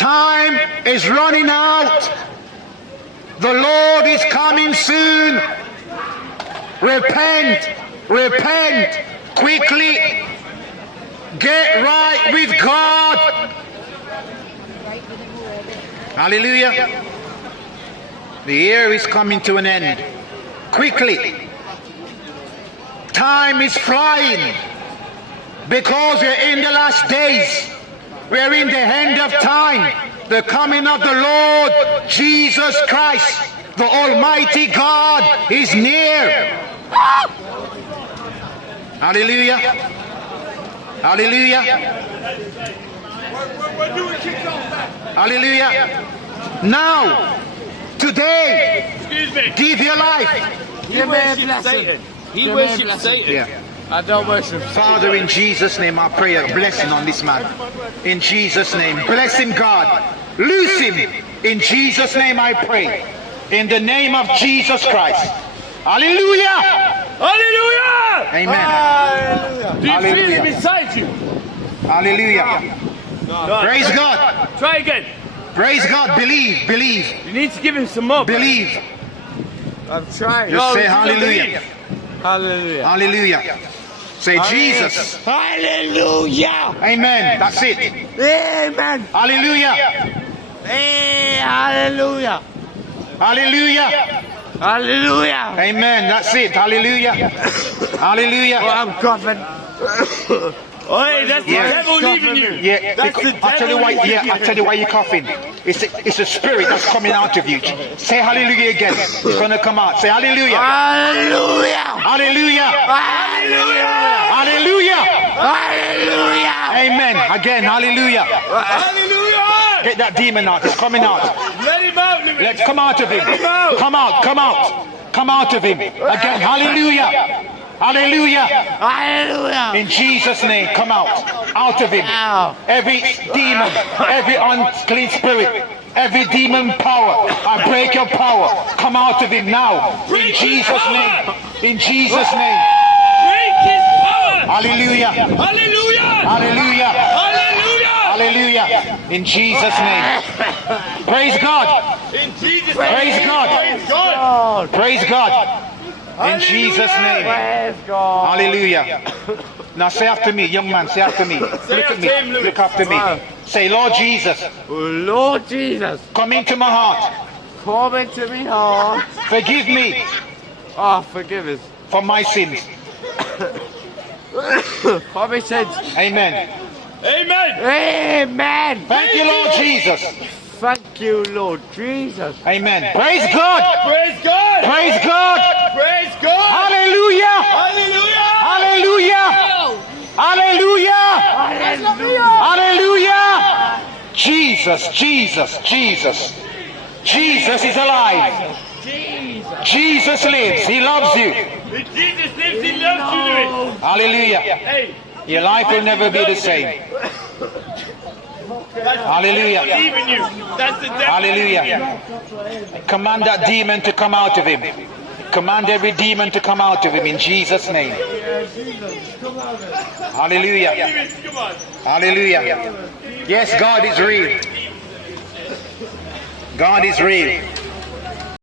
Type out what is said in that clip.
Time is running out. The Lord is coming soon. Repent, repent quickly. Get right with God. Hallelujah. The year is coming to an end. Quickly. Time is flying because we're in the last days. We're in the end of time. The coming of the Lord Jesus Christ, the Almighty God, is near. Hallelujah. Hallelujah. Hallelujah. Now, today, give your life. He worships Satan. He worships Satan. Yeah. I don't worship Father, in Jesus' name, I pray a blessing on this man. In Jesus' name, bless him, God. Loose him. In Jesus' name, I pray. In the name of Jesus Christ. Hallelujah. Hallelujah. Amen. Do you feel him inside you? Hallelujah. Praise God. Try again. Praise God. Believe. Believe. You need to give him some more. Believe. I'm trying. Just say hallelujah. Hallelujah. Hallelujah. Say Jesus. Hallelujah. Amen. That's it. Amen. Hallelujah. Hey, hallelujah. Hallelujah. Hallelujah. Amen. That's it. Hallelujah. Hallelujah. Oh, I'm coughing. Oh, that's the Yeah. devil leaving you. Yeah, That's the I'll tell you why. devil Yeah, leaving I'll tell you why you're coughing. It's a spirit that's coming out of you. Say hallelujah again. It's gonna come out. Say hallelujah. Hallelujah. Hallelujah. Hallelujah. Hallelujah. Hallelujah. Amen. Again. Hallelujah. Hallelujah. Get that demon out. It's coming out. Let him out. Let's come out of him. Let him out. Come out. Come out. Come out of him. Again. Hallelujah. Hallelujah. Hallelujah. In Jesus' name, come out. Out of him. Every demon, every unclean spirit, every demon power, I break your power. Come out of him now. In Jesus' name. In Jesus' name. Break his power. Hallelujah. Hallelujah. Hallelujah. Hallelujah. Hallelujah. In Jesus' name. Praise God. In Jesus' Praise name. God. Praise God. Praise God. In Jesus' name. Praise God. Hallelujah. Now say after me, young man, say after me. Look at me. after him, Louis. Look after me. Say, Lord Jesus, Oh, Lord Jesus, come into my heart. come into me heart. Forgive me Oh, forgive us. for my sins. For my sins. Amen. Amen. Amen. Thank you, Lord Jesus. Thank you, Lord Jesus. Amen. Praise God. Praise God. Praise God. Praise God. Hallelujah. Hallelujah. Hallelujah. Hallelujah. Hallelujah. Hallelujah. Jesus, Jesus, Jesus. Jesus is alive. Jesus lives. He loves you. If Jesus lives, he loves you, Louis. Hallelujah. Hey. Your life will never be the same. Hallelujah. Even you. That's the devil. Hallelujah. Command that demon to come out of him. Command every demon to come out of him in Jesus' name. Hallelujah. Come on. Hallelujah. Yes, God is real. God is real.